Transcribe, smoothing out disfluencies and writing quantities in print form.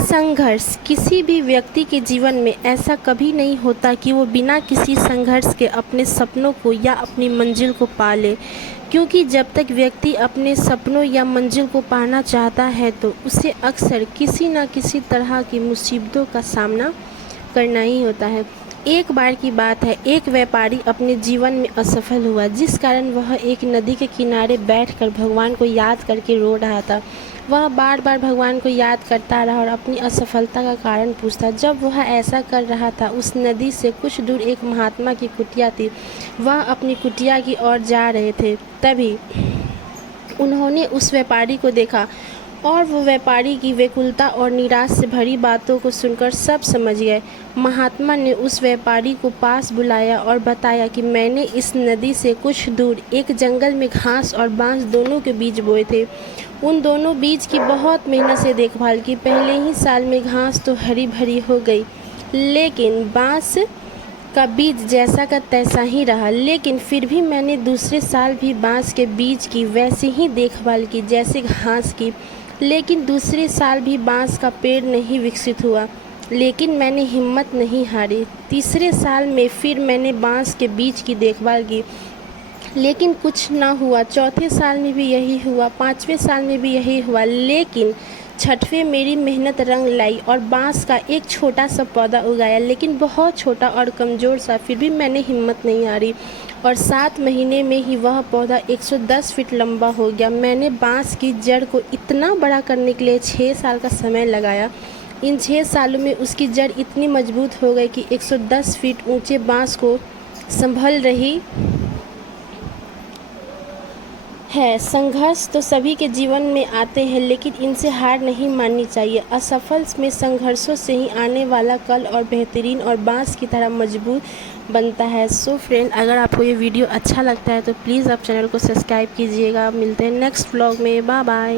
संघर्ष किसी भी व्यक्ति के जीवन में ऐसा कभी नहीं होता कि वो बिना किसी संघर्ष के अपने सपनों को या अपनी मंजिल को पा ले, क्योंकि जब तक व्यक्ति अपने सपनों या मंजिल को पाना चाहता है तो उसे अक्सर किसी न किसी तरह की मुसीबतों का सामना करना ही होता है। एक बार की बात है, एक व्यापारी अपने जीवन में असफल हुआ, जिस कारण वह एक नदी के किनारे बैठकर भगवान को याद करके रो रहा था। वह बार बार भगवान को याद करता रहा और अपनी असफलता का कारण पूछता। जब वह ऐसा कर रहा था, उस नदी से कुछ दूर एक महात्मा की कुटिया थी। वह अपनी कुटिया की ओर जा रहे थे, तभी उन्होंने उस व्यापारी को देखा और वो व्यापारी की व्याकुलता और निराश से भरी बातों को सुनकर सब समझ गए। महात्मा ने उस व्यापारी को पास बुलाया और बताया कि मैंने इस नदी से कुछ दूर एक जंगल में घास और बांस दोनों के बीज बोए थे। उन दोनों बीज की बहुत मेहनत से देखभाल की। पहले ही साल में घास तो हरी भरी हो गई, लेकिन बांस का बीज जैसा का तैसा ही रहा। लेकिन फिर भी मैंने दूसरे साल भी बांस के बीज की वैसी ही देखभाल की जैसे घास की, लेकिन दूसरे साल भी बांस का पेड़ नहीं विकसित हुआ। लेकिन मैंने हिम्मत नहीं हारी। तीसरे साल में फिर मैंने बांस के बीज की देखभाल की, लेकिन कुछ ना हुआ। चौथे साल में भी यही हुआ, पाँचवें साल में भी यही हुआ, लेकिन छठवें मेरी मेहनत रंग लाई और बांस का एक छोटा सा पौधा उगाया, लेकिन बहुत छोटा और कमज़ोर सा। फिर भी मैंने हिम्मत नहीं हारी और 7 महीने में ही वह पौधा 110 फीट लंबा हो गया। मैंने बांस की जड़ को इतना बड़ा करने के लिए 6 साल का समय लगाया। इन 6 सालों में उसकी जड़ इतनी मजबूत हो गई कि 110 फीट ऊंचे बांस को संभल रही है। संघर्ष तो सभी के जीवन में आते हैं, लेकिन इनसे हार नहीं माननी चाहिए। असफल में संघर्षों से ही आने वाला कल और बेहतरीन और बांस की तरह मजबूत बनता है। सो फ्रेंड, अगर आपको ये वीडियो अच्छा लगता है तो प्लीज़ आप चैनल को सब्सक्राइब कीजिएगा। मिलते हैं नेक्स्ट व्लॉग में। Bye bye.